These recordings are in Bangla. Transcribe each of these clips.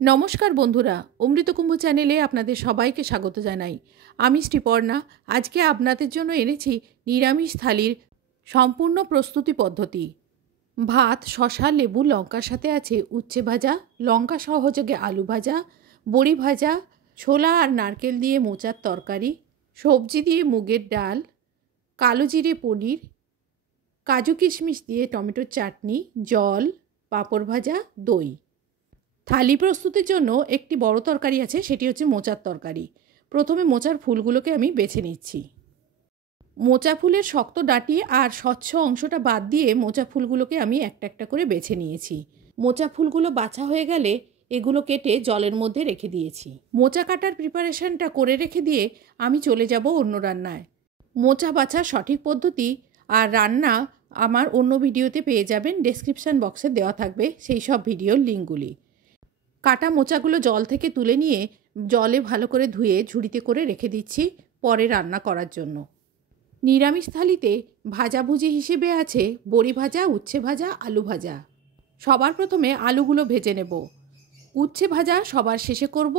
নমস্কার বন্ধুরা, অমৃতকুম্ভ চ্যানেলে আপনাদের সবাইকে স্বাগত জানাই। আমি শ্রীপর্ণা। আজকে আপনাদের জন্য এনেছি নিরামিষ থালির সম্পূর্ণ প্রস্তুতি পদ্ধতি। ভাত, শসা, লেবু, লঙ্কার সাথে আছে উচ্ছে ভাজা, লঙ্কা সহযোগে আলু ভাজা, বড়ি ভাজা, ছোলা আর নারকেল দিয়ে মোচার তরকারি, সবজি দিয়ে মুগের ডাল, কালো জিরে পনির, কাজু কিশমিশ দিয়ে টমেটোর চাটনি, জল, পাঁপড় ভাজা, দই। থালি প্রস্তুতির জন্য একটি বড় তরকারি আছে, সেটি হচ্ছে মোচার তরকারি। প্রথমে মোচার ফুলগুলোকে আমি বেছে নিচ্ছি। মোচা ফুলের শক্ত ডাঁটি আর স্বচ্ছ অংশটা বাদ দিয়ে মোচা ফুলগুলোকে আমি একটা একটা করে বেছে নিয়েছি। মোচা ফুলগুলো বাছা হয়ে গেলে এগুলো কেটে জলের মধ্যে রেখে দিয়েছি। মোচা কাটার প্রিপারেশনটা করে রেখে দিয়ে আমি চলে যাব অন্য রান্নায়। মোচা বাছার সঠিক পদ্ধতি আর রান্না আমার অন্য ভিডিওতে পেয়ে যাবেন, ডেসক্রিপশন বক্সে দেওয়া থাকবে সেই সব ভিডিওর লিঙ্কগুলি। কাটা মোচাগুলো জল থেকে তুলে নিয়ে জলে ভালো করে ধুয়ে ঝুড়িতে করে রেখে দিচ্ছি পরে রান্না করার জন্য। নিরামিষ থালিতে ভাজাভুজি হিসেবে আছে বড়ি ভাজা, উচ্ছে ভাজা, আলু ভাজা। সবার প্রথমে আলুগুলো ভেজে নেব। উচ্ছে ভাজা সবার শেষে করব,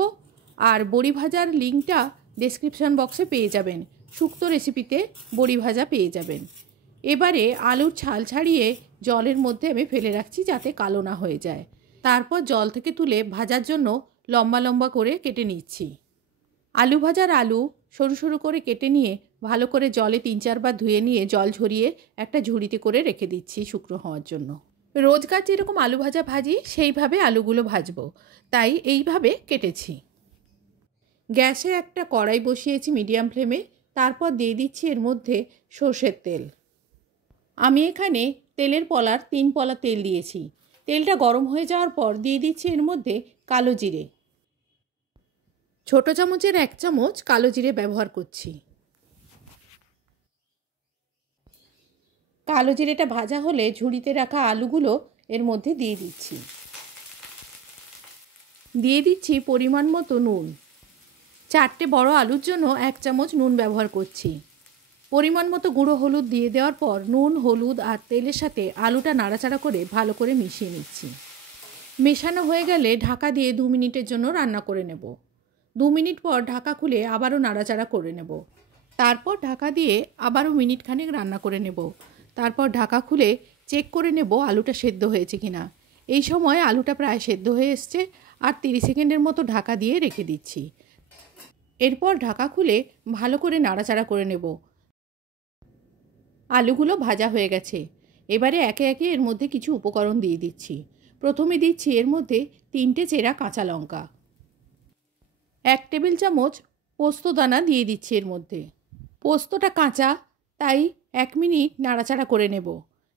আর বড়ি ভাজার লিঙ্কটা ডেসক্রিপশন বক্সে পেয়ে যাবেন। শুক্তো রেসিপিতে বড়ি ভাজা পেয়ে যাবেন। এবারে আলুর ছাল ছাড়িয়ে জলের মধ্যে আমি ফেলে রাখছি যাতে কালো না হয়ে যায়। তারপর জল থেকে তুলে ভাজার জন্য লম্বা লম্বা করে কেটে নিচ্ছি। আলু ভাজার আলু সরু সরু করে কেটে নিয়ে ভালো করে জলে 3-4 বার ধুয়ে নিয়ে জল ঝরিয়ে একটা ঝুড়িতে করে রেখে দিচ্ছি শুকনো হওয়ার জন্য। রোজকার যেরকম আলু ভাজা ভাজি সেইভাবে আলুগুলো ভাজবো, তাই এইভাবে কেটেছি। গ্যাসে একটা কড়াই বসিয়েছি মিডিয়াম ফ্লেমে। তারপর দিয়ে দিচ্ছি এর মধ্যে সর্ষের তেল। আমি এখানে তেলের পলার 3 পলা তেল দিয়েছি। তেলটা গরম হয়ে যাওয়ার পর দিয়ে দিচ্ছি এর মধ্যে কালো জিরে। ছোট চামচের 1 চামচ কালো জিরে ব্যবহার করছি। কালো জিরেটা ভাজা হলে ঝুড়িতে রাখা আলুগুলো এর মধ্যে দিয়ে দিচ্ছি। দিয়ে দিচ্ছি পরিমাণ মতো নুন। 4টে বড় আলুর জন্য 1 চামচ নুন ব্যবহার করছি। পরিমাণ মতো গুঁড়ো হলুদ দিয়ে দেওয়ার পর নুন, হলুদ আর তেলের সাথে আলুটা নাড়াচাড়া করে ভালো করে মিশিয়ে নিচ্ছি। মেশানো হয়ে গেলে ঢাকা দিয়ে 2 মিনিটের জন্য রান্না করে নেব। 2 মিনিট পর ঢাকা খুলে আবারও নাড়াচাড়া করে নেব। তারপর ঢাকা দিয়ে আবারও মিনিট খানেক রান্না করে নেব। তারপর ঢাকা খুলে চেক করে নেব আলুটা সেদ্ধ হয়েছে কিনা। এই সময় আলুটা প্রায় সেদ্ধ হয়ে এসছে, আর 30 সেকেন্ডের মতো ঢাকা দিয়ে রেখে দিচ্ছি। এরপর ঢাকা খুলে ভালো করে নাড়াচাড়া করে নেব। আলুগুলো ভাজা হয়ে গেছে। এবারে একে একে এর মধ্যে কিছু উপকরণ দিয়ে দিচ্ছি। প্রথমে দিচ্ছি এর মধ্যে 3টে চেরা কাঁচা লঙ্কা। 1 টেবিল চামচ পোস্ত দানা দিয়ে দিচ্ছি এর মধ্যে। পোস্তটা কাঁচা, তাই 1 মিনিট নাড়াচাড়া করে নেব।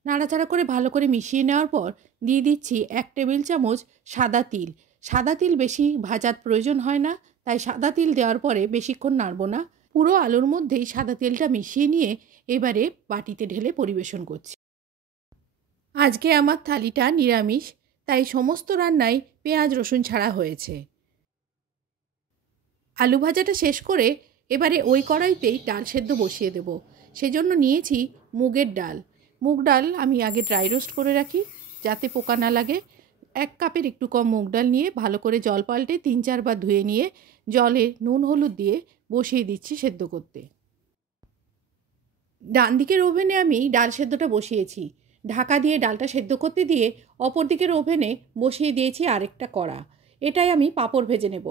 নাড়াচাড়া করে ভালো করে মিশিয়ে নেওয়ার পর দিয়ে দিচ্ছি 1 টেবিল চামচ সাদা তিল। সাদা তিল বেশি ভাজার প্রয়োজন হয় না, তাই সাদা তিল দেওয়ার পরে বেশিক্ষণ নাড়ব না। পুরো আলুর মধ্যেই সাদা তেলটা মিশিয়ে নিয়ে এবারে বাটিতে ঢেলে পরিবেশন করছি। আজকে আমার থালিটা নিরামিষ, তাই সমস্ত রান্নাই পেঁয়াজ রসুন ছাড়া হয়েছে। আলু ভাজাটা শেষ করে এবারে ওই কড়াইতেই ডাল সেদ্ধ বসিয়ে দেব। সেজন্য নিয়েছি মুগের ডাল। মুগ ডাল আমি আগে ড্রাই রোস্ট করে রাখি যাতে পোকা না লাগে। 1 কাপের একটু কম মুগ ডাল নিয়ে ভালো করে জল পাল্টে 3-4 বার ধুয়ে নিয়ে জলে নুন হলুদ দিয়ে বসিয়ে দিচ্ছি সেদ্ধ করতে। ডান দিকের ওভেনে আমি ডাল সেদ্ধটা বসিয়েছি। ঢাকা দিয়ে ডালটা সেদ্ধ করতে দিয়ে অপর দিকের ওভেনে বসিয়ে দিয়েছি আরেকটা কড়া। এটাই আমি পাঁপড় ভেজে নেব।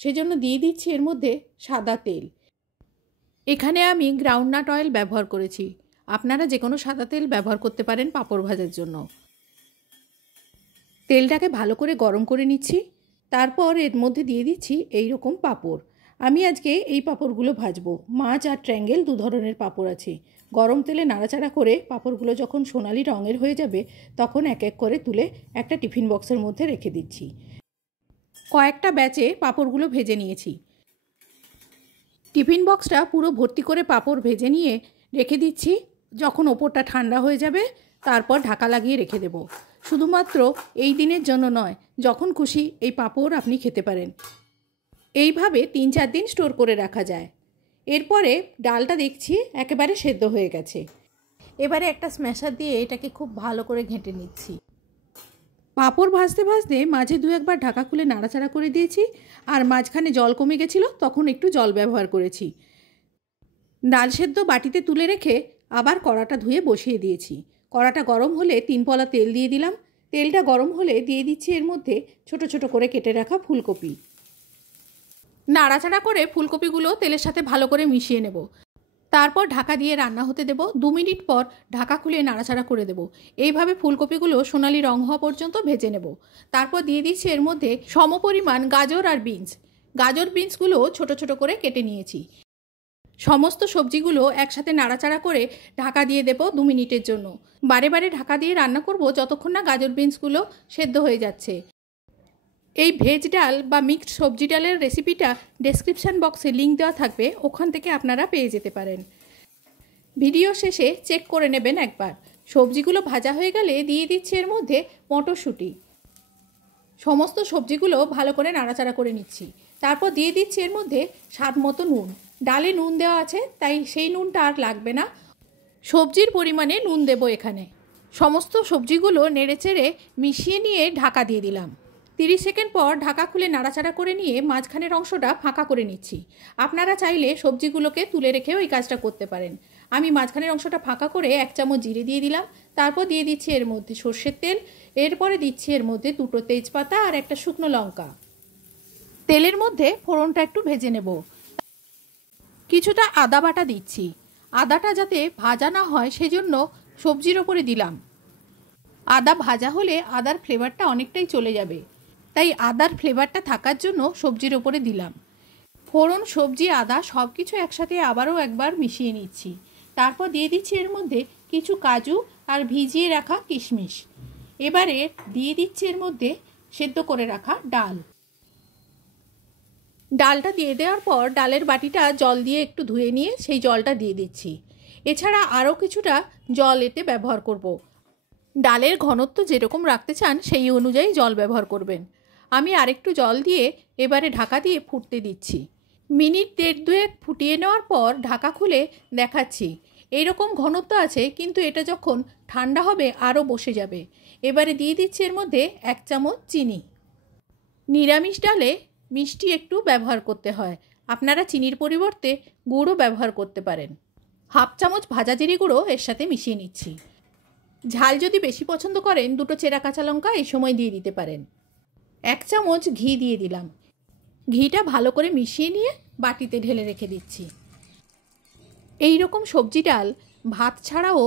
সেজন্য দিয়ে দিচ্ছি এর মধ্যে সাদা তেল। এখানে আমি গ্রাউন্ডনাট অয়েল ব্যবহার করেছি। আপনারা যে কোনো সাদা তেল ব্যবহার করতে পারেন পাঁপড় ভাজার জন্য। তেলটাকে ভালো করে গরম করে নিচ্ছি। তারপর এর মধ্যে দিয়ে দিচ্ছি এই রকম পাঁপড়। আমি আজকে এই পাঁপড়গুলো ভাজবো। মাছ আর ট্রায়াঙ্গেল 2 ধরনের পাঁপড় আছে। গরম তেলে নাড়াচাড়া করে পাঁপড়গুলো যখন সোনালি রঙের হয়ে যাবে তখন এক এক করে তুলে একটা টিফিন বক্সের মধ্যে রেখে দিচ্ছি। কয়েকটা ব্যাচে পাঁপড়গুলো ভেজে নিয়েছি। টিফিন বক্সটা পুরো ভর্তি করে পাঁপড় ভেজে নিয়ে রেখে দিচ্ছি। যখন ওপরটা ঠান্ডা হয়ে যাবে তারপর ঢাকা লাগিয়ে রেখে দেব। শুধুমাত্র এই দিনের জন্য নয়, যখন খুশি এই পাঁপড় আপনি খেতে পারেন। এইভাবে 3-4 দিন স্টোর করে রাখা যায়। এরপরে ডালটা দেখছি একেবারে সেদ্ধ হয়ে গেছে। এবারে একটা স্ম্যাশার দিয়ে এটাকে খুব ভালো করে ঘেঁটে নিচ্ছি। পাঁপড় ভাজতে ভাজতে মাঝে দু একবার ঢাকা খুলে নাড়াচাড়া করে দিয়েছি, আর মাঝখানে জল কমে গেছিলো তখন একটু জল ব্যবহার করেছি। ডাল সেদ্ধ বাটিতে তুলে রেখে আবার কড়াটা ধুয়ে বসিয়ে দিয়েছি। কড়াটা গরম হলে 3 পলা তেল দিয়ে দিলাম। তেলটা গরম হলে দিয়ে দিচ্ছি এর মধ্যে ছোট ছোট করে কেটে রাখা ফুলকপি। নাড়াচাড়া করে ফুলকপিগুলো তেলের সাথে ভালো করে মিশিয়ে নেব। তারপর ঢাকা দিয়ে রান্না হতে দেব। 2 মিনিট পর ঢাকা খুলে নাড়াচাড়া করে দেব। এইভাবে ফুলকপিগুলো সোনালি রং হওয়া পর্যন্ত ভেজে নেব। তারপর দিয়ে দিচ্ছি এর মধ্যে সমপরিমাণ গাজর আর বিনস। গাজর বিনসগুলো ছোট ছোট করে কেটে নিয়েছি। সমস্ত সবজিগুলো একসাথে নাড়াচাড়া করে ঢাকা দিয়ে দেব 2 মিনিটের জন্য। বারে বারে ঢাকা দিয়ে রান্না করব যতক্ষণ না গাজর বিনসগুলো সেদ্ধ হয়ে যাচ্ছে। এই ভেজ ডাল বা মিক্সড সবজি ডালের রেসিপিটা ডেসক্রিপশান বক্সে লিঙ্ক দেওয়া থাকবে, ওখান থেকে আপনারা পেয়ে যেতে পারেন। ভিডিও শেষে চেক করে নেবেন একবার। সবজিগুলো ভাজা হয়ে গেলে দিয়ে দিচ্ছি এর মধ্যে মটরশুঁটি। সমস্ত সবজিগুলো ভালো করে নাড়াচাড়া করে নিচ্ছি। তারপর দিয়ে দিচ্ছি এর মধ্যে স্বাদ মতো নুন। ডালে নুন দেওয়া আছে তাই সেই নুনটা আর লাগবে না, সবজির পরিমাণে নুন দেব এখানে। সমস্ত সবজিগুলো নেড়েচেড়ে মিশিয়ে নিয়ে ঢাকা দিয়ে দিলাম। 30 সেকেন্ড পর ঢাকা খুলে নাড়াচাড়া করে নিয়ে মাঝখানের অংশটা ফাঁকা করে নিচ্ছি। আপনারা চাইলে সবজিগুলোকে তুলে রেখেও এই কাজটা করতে পারেন। আমি মাঝখানের অংশটা ফাঁকা করে 1 চামচ জিরে দিয়ে দিলাম। তারপর দিয়ে দিচ্ছি এর মধ্যে সর্ষের তেল। এরপরে দিচ্ছি এর মধ্যে 2টো তেজপাতা আর 1টা শুকনো লঙ্কা। তেলের মধ্যে ফোড়নটা একটু ভেজে নেব। কিছুটা আদা বাটা দিচ্ছি। আদাটা যাতে ভাজা না হয় সেজন্য সবজির ওপরে দিলাম। আদা ভাজা হলে আদার ফ্লেভারটা অনেকটাই চলে যাবে, তাই আদার ফ্লেভারটা থাকার জন্য সবজির ওপরে দিলাম। ফোড়ন, সবজি, আদা সব কিছু একসাথে আবারও একবার মিশিয়ে নিচ্ছি। তারপর দিয়ে দিচ্ছি এর মধ্যে কিছু কাজু আর ভিজিয়ে রাখা কিশমিশ। এবারে দিয়ে দিচ্ছি এর মধ্যে সেদ্ধ করে রাখা ডাল। ডালটা দিয়ে দেওয়ার পর ডালের বাটিটা জল দিয়ে একটু ধুয়ে নিয়ে সেই জলটা দিয়ে দিচ্ছি। এছাড়া আরও কিছুটা জল এতে ব্যবহার করব। ডালের ঘনত্ব যেরকম রাখতে চান সেই অনুযায়ী জল ব্যবহার করবেন। আমি আরেকটু জল দিয়ে এবারে ঢাকা দিয়ে ফুটতে দিচ্ছি। মিনিট 1.5 ফুটিয়ে নেওয়ার পর ঢাকা খুলে দেখাচ্ছি। এইরকম ঘনত্ব আছে, কিন্তু এটা যখন ঠান্ডা হবে আরও বসে যাবে। এবারে দিয়ে দিচ্ছি এর মধ্যে 1 চামচ চিনি। নিরামিষ ডালে মিষ্টি একটু ব্যবহার করতে হয়, আপনারা চিনির পরিবর্তে গুড়ও ব্যবহার করতে পারেন। 1/2 চামচ ভাজা জিরে গুঁড়ো এর সাথে মিশিয়ে নিচ্ছি। ঝাল যদি বেশি পছন্দ করেন 2টো চেরা কাঁচা লঙ্কা এই সময় দিয়ে দিতে পারেন। 1 চামচ ঘি দিয়ে দিলাম। ঘিটা ভালো করে মিশিয়ে নিয়ে বাটিতে ঢেলে রেখে দিচ্ছি। এই রকম সবজি ডাল ভাত ছাড়াও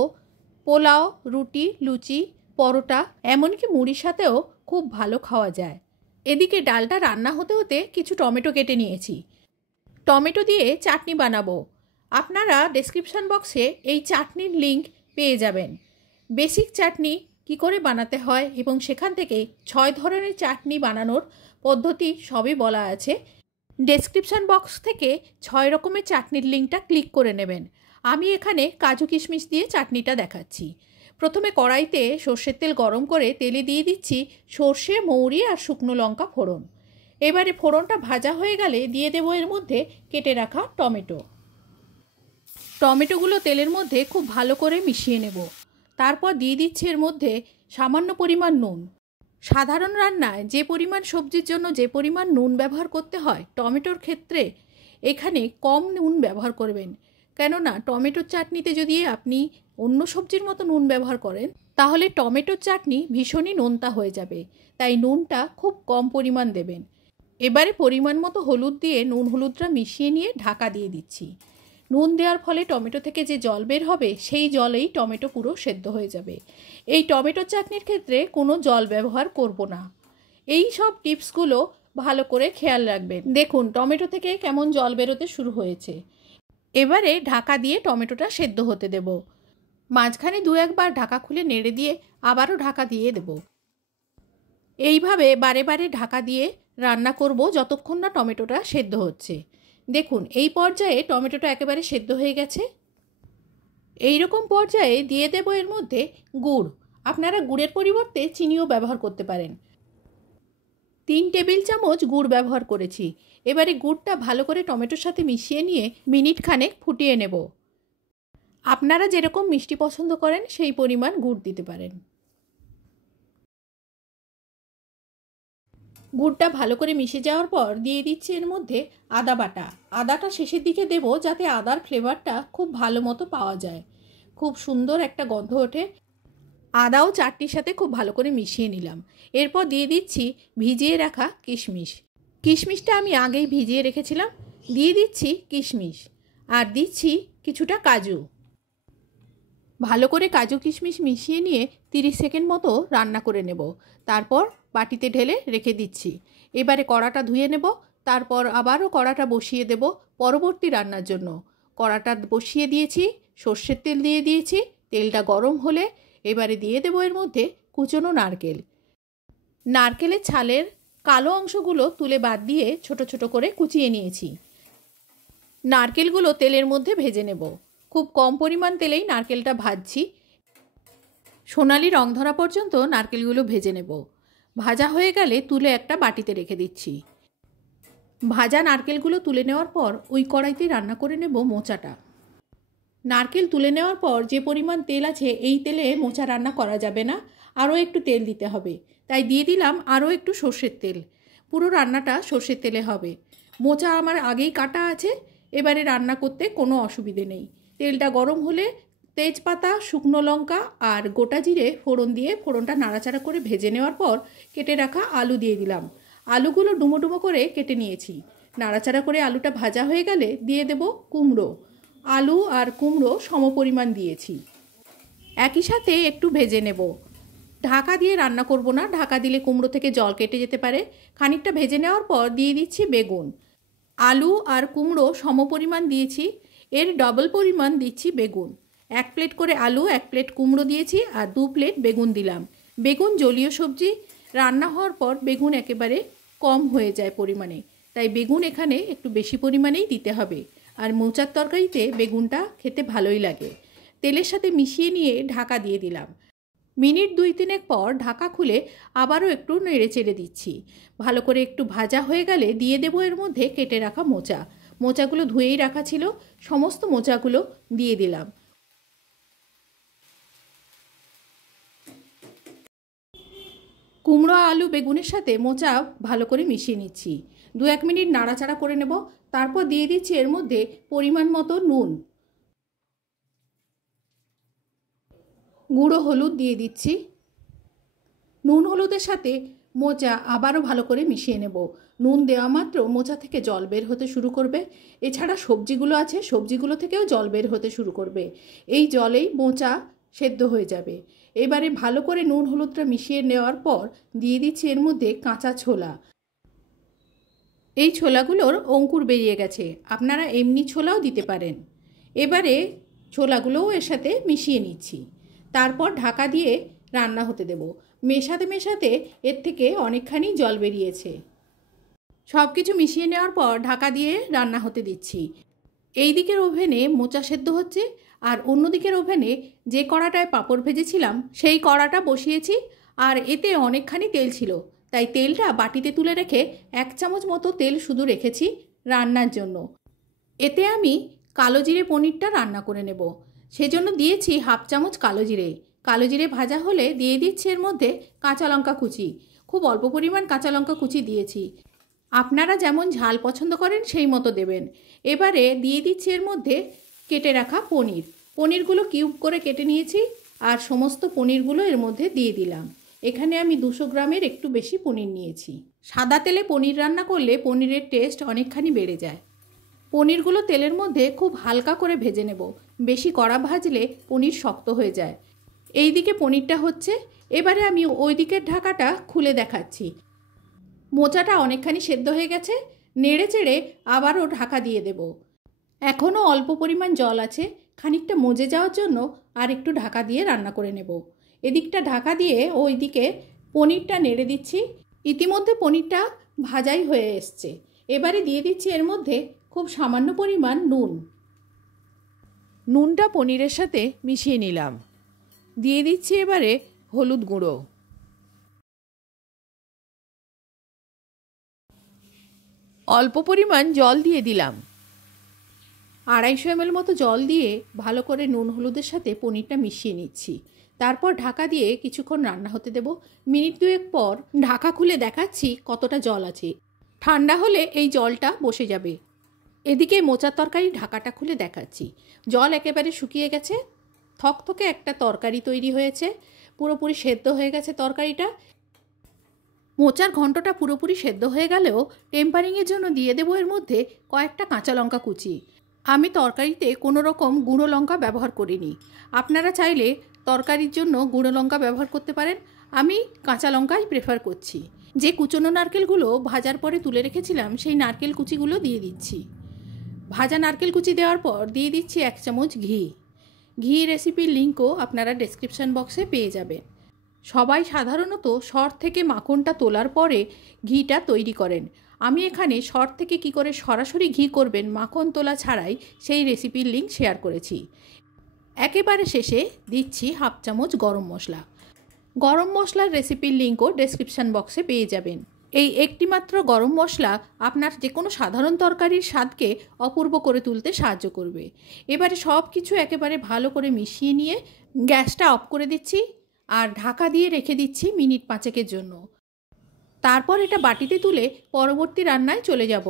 পোলাও, রুটি, লুচি, পরোটা, এমনকি মুড়ির সাথেও খুব ভালো খাওয়া যায়। এদিকে ডালটা রান্না হতে হতে কিছু টমেটো কেটে নিয়েছি। টমেটো দিয়ে চাটনি বানাবো। আপনারা ডেসক্রিপশান বক্সে এই চাটনির লিঙ্ক পেয়ে যাবেন। বেসিক চাটনি কি করে বানাতে হয় এবং সেখান থেকে 6 ধরনের চাটনি বানানোর পদ্ধতি সবই বলা আছে। ডেসক্রিপশান বক্স থেকে 6 রকমের চাটনির লিঙ্কটা ক্লিক করে নেবেন। আমি এখানে কাজু কিশমিশ দিয়ে চাটনিটা দেখাচ্ছি। প্রথমে কড়াইতে সর্ষের তেল গরম করে তেলে দিয়ে দিচ্ছি সর্ষে, মৌরি আর শুকনো লঙ্কা ফোড়ন। এবারে ফোড়নটা ভাজা হয়ে গেলে দিয়ে দেবো এর মধ্যে কেটে রাখা টমেটো। টমেটোগুলো তেলের মধ্যে খুব ভালো করে মিশিয়ে নেব। তারপর দিয়ে দিচ্ছি এর মধ্যে সামান্য পরিমাণ নুন। সাধারণ রান্নায় যে পরিমাণ সবজির জন্য যে পরিমাণ নুন ব্যবহার করতে হয়, টমেটোর ক্ষেত্রে এখানে কম নুন ব্যবহার করবেন। কেননা টমেটোর চাটনিতে যদি আপনি অন্য সবজির মতো নুন ব্যবহার করেন তাহলে টমেটোর চাটনি ভীষণই নোনতা হয়ে যাবে, তাই নুনটা খুব কম পরিমাণ দেবেন। এবারে পরিমাণ মতো হলুদ দিয়ে নুন হলুদটা মিশিয়ে নিয়ে ঢাকা দিয়ে দিচ্ছি। নুন দেওয়ার ফলে টমেটো থেকে যে জল বের হবে সেই জলেই টমেটো পুরো সেদ্ধ হয়ে যাবে। এই টমেটো চাটনির ক্ষেত্রে কোনো জল ব্যবহার করব না। এই সব টিপসগুলো ভালো করে খেয়াল রাখবেন। দেখুন টমেটো থেকে কেমন জল বেরোতে শুরু হয়েছে। এবারে ঢাকা দিয়ে টমেটোটা সেদ্ধ হতে দেব। মাঝখানে 2-1 বার ঢাকা খুলে নেড়ে দিয়ে আবারও ঢাকা দিয়ে দেব। এইভাবে বারে বারে ঢাকা দিয়ে রান্না করব যতক্ষণ না টমেটোটা সেদ্ধ হচ্ছে। দেখুন এই পর্যায়ে টমেটোটা একেবারে সেদ্ধ হয়ে গেছে। এই রকম পর্যায়ে দিয়ে দেব এর মধ্যে গুড়। আপনারা গুড়ের পরিবর্তে চিনিও ব্যবহার করতে পারেন। 3 টেবিল চামচ গুড় ব্যবহার করেছি। এবারে গুড়টা ভালো করে টমেটোর সাথে মিশিয়ে নিয়ে মিনিট খানেক ফুটিয়ে নেব। আপনারা যেরকম মিষ্টি পছন্দ করেন সেই পরিমাণ গুড় দিতে পারেন। গুড়টা ভালো করে মিশে যাওয়ার পর দিয়ে দিচ্ছি এর মধ্যে আদা বাটা। আদাটা শেষের দিকে দেব যাতে আদার ফ্লেভারটা খুব ভালো মতো পাওয়া যায়, খুব সুন্দর একটা গন্ধ ওঠে। আদাও চাটনির সাথে খুব ভালো করে মিশিয়ে নিলাম। এরপর দিয়ে দিচ্ছি ভিজিয়ে রাখা কিশমিশ। কিশমিশটা আমি আগেই ভিজিয়ে রেখেছিলাম। দিয়ে দিচ্ছি কিশমিশ আর দিচ্ছি কিছুটা কাজু। ভালো করে কাজু কিশমিশ মিশিয়ে নিয়ে 30 সেকেন্ড মতো রান্না করে নেব। তারপর বাটিতে ঢেলে রেখে দিচ্ছি। এবারে কড়াটা ধুয়ে নেব। তারপর আবারও কড়াটা বসিয়ে দেব পরবর্তী রান্নার জন্য। কড়াটা বসিয়ে দিয়েছি, সর্ষের তেল দিয়ে দিয়েছি। তেলটা গরম হলে এবারে দিয়ে দেব এর মধ্যে কুচনো নারকেল। নারকেলের ছালের কালো অংশগুলো তুলে বাদ দিয়ে ছোট ছোট করে কুচিয়ে নিয়েছি। নারকেলগুলো তেলের মধ্যে ভেজে নেব। খুব কম পরিমাণ তেলেই নারকেলটা ভাজছি। সোনালি রং ধরা পর্যন্ত নারকেলগুলো ভেজে নেব। ভাজা হয়ে গেলে তুলে একটা বাটিতে রেখে দিচ্ছি। ভাজা নারকেলগুলো তুলে নেওয়ার পর ওই কড়াইতে রান্না করে নেব মোচাটা। নারকেল তুলে নেওয়ার পর যে পরিমাণ তেল আছে এই তেলে মোচা রান্না করা যাবে না, আরও একটু তেল দিতে হবে। তাই দিয়ে দিলাম আরও একটু সর্ষের তেল। পুরো রান্নাটা সর্ষের তেলে হবে। মোচা আমার আগেই কাটা আছে, এবারে রান্না করতে কোনো অসুবিধে নেই। তেলটা গরম হলে তেজপাতা, শুকনো লঙ্কা আর গোটা জিরে ফোড়ন দিয়ে ফোড়নটা নাড়াচাড়া করে ভেজে নেওয়ার পর কেটে রাখা আলু দিয়ে দিলাম। আলুগুলো ডুমো ডুমো করে কেটে নিয়েছি। নাড়াচাড়া করে আলুটা ভাজা হয়ে গেলে দিয়ে দেব কুমড়ো। আলু আর কুমড়ো সমপরিমাণ দিয়েছি। একই সাথে একটু ভেজে নেব। ঢাকা দিয়ে রান্না করব না, ঢাকা দিলে কুমড়ো থেকে জল কেটে যেতে পারে। খানিকটা ভেজে নেওয়ার পর দিয়ে দিচ্ছি বেগুন। আলু আর কুমড়ো সমপরিমাণ দিয়েছি, এর ডবল পরিমাণ দিচ্ছি বেগুন। 1 প্লেট করে আলু, 1 প্লেট কুমড়ো দিয়েছি আর 2 প্লেট বেগুন দিলাম। বেগুন জলীয় সবজি, রান্না হওয়ার পর বেগুন একেবারে কম হয়ে যায় পরিমাণে, তাই বেগুন এখানে একটু বেশি পরিমাণেই দিতে হবে। আর মোচার তরকারিতে বেগুনটা খেতে ভালোই লাগে। তেলের সাথে মিশিয়ে নিয়ে ঢাকা দিয়ে দিলাম। মিনিট 2-3 পর ঢাকা খুলে আবারও একটু নেড়ে চেড়ে দিচ্ছি। ভালো করে একটু ভাজা হয়ে গেলে দিয়ে দেবো এর মধ্যে কেটে রাখা মোচা। মোচাগুলো ধুয়েই রাখা ছিল, সমস্ত মোচাগুলো দিয়ে দিলাম। কুমড়ো, আলু, বেগুনের সাথে মোচা ভালো করে মিশিয়ে নিচ্ছি। 2-1 মিনিট নাড়াচাড়া করে নেব। তারপর দিয়ে দিচ্ছি এর মধ্যে পরিমাণ মতো নুন, গুঁড়ো হলুদ দিয়ে দিচ্ছি। নুন হলুদের সাথে মোচা আবারও ভালো করে মিশিয়ে নেব। নুন দেওয়া মাত্র মোচা থেকে জল বের হতে শুরু করবে। এছাড়া সবজিগুলো আছে, সবজিগুলো থেকেও জল বের হতে শুরু করবে। এই জলেই মোচা সেদ্ধ হয়ে যাবে। এবারে ভালো করে নুন হলুদটা মিশিয়ে নেওয়ার পর দিয়ে দিচ্ছি এর মধ্যে কাঁচা ছোলা। এই ছোলাগুলোর অঙ্কুর বেরিয়ে গেছে, আপনারা এমনি ছোলাও দিতে পারেন। এবারে ছোলাগুলোও এর সাথে মিশিয়ে নিচ্ছি। তারপর ঢাকা দিয়ে রান্না হতে দেব। মেশাতে মেশাতে এর থেকে অনেকখানি জল বেরিয়েছে। সব কিছু মিশিয়ে নেওয়ার পর ঢাকা দিয়ে রান্না হতে দিচ্ছি। এই দিকের ওভেনে মোচা সেদ্ধ হচ্ছে আর অন্য দিকের ওভেনে যে কড়াটায় পাঁপড় ভেজেছিলাম সেই কড়াটা বসিয়েছি। আর এতে অনেকখানি তেল ছিল, তাই তেলটা বাটিতে তুলে রেখে 1 চামচ মতো তেল শুধু রেখেছি রান্নার জন্য। এতে আমি কালো জিরে পনিরটা রান্না করে নেব, সেজন্য দিয়েছি 1/2 চামচ কালো জিরে। কালো জিরে ভাজা হলে দিয়ে দিচ্ছি এর মধ্যে কাঁচা লঙ্কা কুচি। খুব অল্প পরিমাণ কাঁচা লঙ্কা কুচি দিয়েছি, আপনারা যেমন ঝাল পছন্দ করেন সেই মতো দেবেন। এবারে দিয়ে দিচ্ছি এর মধ্যে কেটে রাখা পনির। পনিরগুলো কিউব করে কেটে নিয়েছি আর সমস্ত পনিরগুলো এর মধ্যে দিয়ে দিলাম। এখানে আমি 200 গ্রামের একটু বেশি পনির নিয়েছি। সাদা তেলে পনির রান্না করলে পনিরের টেস্ট অনেকখানি বেড়ে যায়। পনিরগুলো তেলের মধ্যে খুব হালকা করে ভেজে নেব, বেশি কড়া ভাজলে পনির শক্ত হয়ে যায়। এই দিকে পনিরটা হচ্ছে, এবারে আমি ওই দিকের ঢাকাটা খুলে দেখাচ্ছি। মোচাটা অনেকখানি সেদ্ধ হয়ে গেছে, নেড়ে চেড়ে আবারও ঢাকা দিয়ে দেব। এখনও অল্প পরিমাণ জল আছে, খানিকটা মজে যাওয়ার জন্য আর একটু ঢাকা দিয়ে রান্না করে নেব। এদিকটা ঢাকা দিয়ে ওই দিকে পনিরটা নেড়ে দিচ্ছি। ইতিমধ্যে পনিরটা ভাজাই হয়ে এসছে। এবারে দিয়ে দিচ্ছি এর মধ্যে খুব সামান্য পরিমাণ নুন। নুনটা পনিরের সাথে মিশিয়ে নিলাম। দিয়ে দিচ্ছি এবারে হলুদ গুঁড়ো। অল্প পরিমাণ জল দিয়ে দিলাম। 250 ml মতো জল দিয়ে ভালো করে নুন হলুদের সাথে পনিরটা মিশিয়ে নিচ্ছি। তারপর ঢাকা দিয়ে কিছুক্ষণ রান্না হতে দেব। মিনিট দুয়েক পর ঢাকা খুলে দেখাচ্ছি কতটা জল আছে। ঠান্ডা হলে এই জলটা বসে যাবে। এদিকে মোচার তরকারি ঢাকাটা খুলে দেখাচ্ছি, জল একেবারে শুকিয়ে গেছে, থকথকে একটা তরকারি তৈরি হয়েছে, পুরোপুরি সেদ্ধ হয়ে গেছে তরকারিটা। মোচার ঘন্টটা পুরোপুরি সেদ্ধ হয়ে গেলেও টেম্পারিংয়ের জন্য দিয়ে দেবো এর মধ্যে কয়েকটা কাঁচা লঙ্কা কুচি। আমি তরকারিতে কোনো রকম গুঁড়ো লঙ্কা ব্যবহার করিনি। আপনারা চাইলে তরকারির জন্য গুঁড়ো লঙ্কা ব্যবহার করতে পারেন, আমি কাঁচা লঙ্কাই প্রেফার করছি। যে কুচনো নারকেলগুলো ভাজার পরে তুলে রেখেছিলাম সেই নারকেল কুচিগুলো দিয়ে দিচ্ছি। ভাজা নারকেল কুচি দেওয়ার পর দিয়ে দিচ্ছি 1 চামচ ঘি। ঘি রেসিপির লিঙ্কও আপনারা ডেসক্রিপশন বক্সে পেয়ে যাবেন। সবাই সাধারণত সর থেকে মাখনটা তোলার পরে ঘিটা তৈরি করেন। আমি এখানে সর থেকে কি করে সরাসরি ঘি করবেন মাখন তোলা ছাড়াই সেই রেসিপির লিঙ্ক শেয়ার করেছি। একেবারে শেষে দিচ্ছি 1/2 চামচ গরম মশলা। গরম মশলার রেসিপির লিঙ্কও ডেসক্রিপশন বক্সে পেয়ে যাবেন। এই একটি মাত্র গরম মশলা আপনার যে কোনো সাধারণ তরকারির স্বাদকে অপূর্ব করে তুলতে সাহায্য করবে। এবারে সব কিছু একেবারে ভালো করে মিশিয়ে নিয়ে গ্যাসটা অফ করে দিচ্ছি আর ঢাকা দিয়ে রেখে দিচ্ছি মিনিট 5 জন্য। তারপর এটা বাটিতে তুলে পরবর্তী রান্নায় চলে যাব।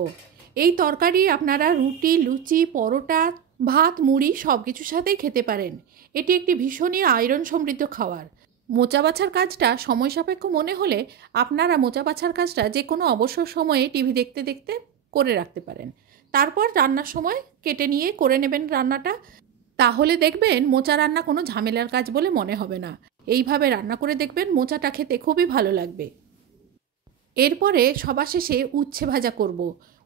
এই তরকারি আপনারা রুটি, লুচি, পরোটা, ভাত, মুড়ি সব কিছুর সাথেই খেতে পারেন। এটি একটি ভীষণই আয়রন সমৃদ্ধ খাবার। মোচা বাছার কাজটা সময় সাপেক্ষ মনে হলে আপনারা মোচা বাছার কাজটা যে কোনো অবসর সময়ে টিভি দেখতে দেখতে করে রাখতে পারেন। তারপর রান্নার সময় কেটে নিয়ে করে নেবেন রান্নাটা। তাহলে দেখবেন মোচা রান্না কোনো ঝামেলার কাজ বলে মনে হবে না। এইভাবে রান্না করে দেখবেন, মোচাটা খেতে খুবই ভালো লাগবে। এরপরে সবার শেষে উচ্ছে ভাজা করব।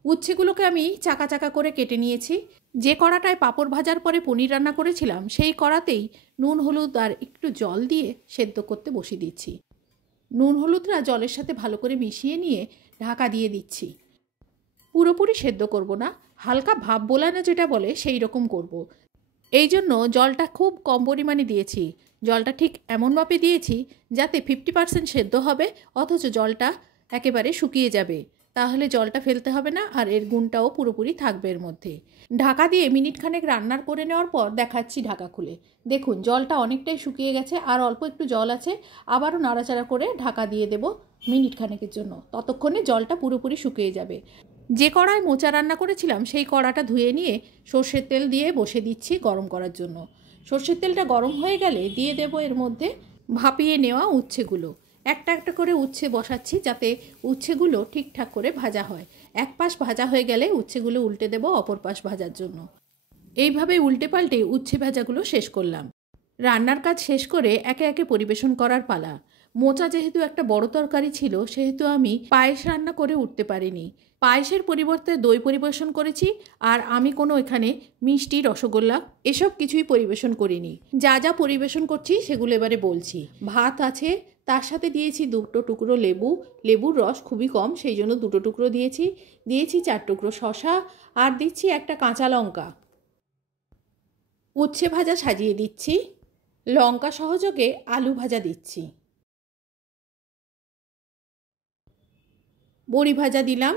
উচ্ছেগুলোকে আমি চাকা চাকা করে কেটে নিয়েছি। যে কড়াটায় পাঁপড় ভাজার পরে পনির রান্না করেছিলাম সেই কড়াতেই নুন, হলুদ আর একটু জল দিয়ে সেদ্ধ করতে বসিয়ে দিচ্ছি। নুন হলুদটা জলের সাথে ভালো করে মিশিয়ে নিয়ে ঢাকা দিয়ে দিচ্ছি। পুরোপুরি সেদ্ধ করব না, হালকা ভাপ বোলানো যেটা বলে সেই রকম করব। এই জন্য জলটা খুব কম পরিমাণে দিয়েছি। জলটা ঠিক এমন মাপে দিয়েছি যাতে 50% সেদ্ধ হবে, অথচ জলটা একেবারে শুকিয়ে যাবে। তাহলে জলটা ফেলতে হবে না আর এর গুণটাও পুরোপুরি থাকবে এর মধ্যে। ঢাকা দিয়ে মিনিট খানেক রান্নার করে নেওয়ার পর দেখাচ্ছি ঢাকা খুলে। দেখুন জলটা অনেকটাই শুকিয়ে গেছে, আর অল্প একটু জল আছে। আবারও নাড়াচাড়া করে ঢাকা দিয়ে দেব মিনিট খানেকের জন্য। ততক্ষণে জলটা পুরোপুরি শুকিয়ে যাবে। যে কড়ায় মোচা রান্না করেছিলাম সেই কড়াটা ধুয়ে নিয়ে সর্ষের তেল দিয়ে বসে দিচ্ছি গরম করার জন্য। সর্ষের তেলটা গরম হয়ে গেলে দিয়ে দেব এর মধ্যে ভাপিয়ে নেওয়া উচ্ছেগুলো। একটা একটা করে উচ্ছে বসাচ্ছি যাতে উচ্ছেগুলো ঠিকঠাক করে ভাজা হয়। এক পাশ ভাজা হয়ে গেলে উচ্ছেগুলো উল্টে দেব অপর পাশ ভাজার জন্য। এইভাবে উল্টে পাল্টে উচ্ছে ভাজাগুলো শেষ করলাম। রান্নার কাজ শেষ করে একে একে পরিবেশন করার পালা। মোচা যেহেতু একটা বড় তরকারি ছিল সেহেতু আমি পায়েস রান্না করে উঠতে পারিনি। পায়েসের পরিবর্তে দই পরিবেশন করেছি, আর আমি কোনো এখানে মিষ্টি, রসগোল্লা এসব কিছুই পরিবেশন করিনি। যা যা পরিবেশন করছি সেগুলো এবারে বলছি। ভাত আছে, তার সাথে দিয়েছি 2 টুকরো লেবু। লেবুর রস খুবই কম সেই জন্য 2 টুকরো দিয়েছি। 4 টুকরো শসা আর দিচ্ছি একটা কাঁচা লঙ্কা। উচ্ছে ভাজা সাজিয়ে দিচ্ছি। লঙ্কা সহযোগে আলু ভাজা দিচ্ছি। বড়ি ভাজা দিলাম।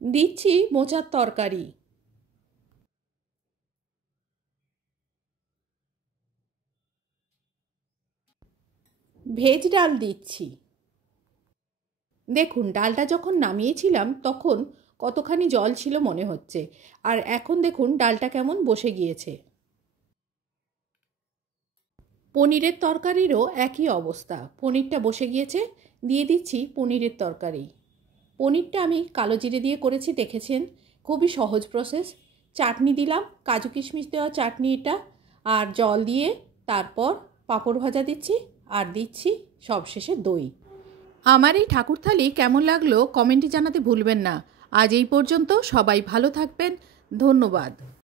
দিচ্ছি মোচার তরকারি। ভেজ ডাল দিচ্ছি। দেখুন ডালটা যখন নামিয়েছিলাম তখন কতখানি জল ছিল মনে হচ্ছে, আর এখন দেখুন ডালটা কেমন বসে গিয়েছে। পনিরের তরকারিরও একই অবস্থা, পনিরটা বসে গিয়েছে। দিয়ে দিচ্ছি পনিরের তরকারি। পনিরটা আমি কালো জিরে দিয়ে করেছি, দেখেছেন, খুবই সহজ প্রসেস। চাটনি দিলাম, কাজু কিশমিশ দেওয়া চাটনি এটা, আর জল দিয়ে তারপর পাঁপড় ভাজা দিচ্ছি, আর দিচ্ছি সবশেষে দই। আমার এই ঠাকুর থালি কেমন লাগলো কমেন্টে জানাতে ভুলবেন না। আজ এই পর্যন্ত, সবাই ভালো থাকবেন, ধন্যবাদ।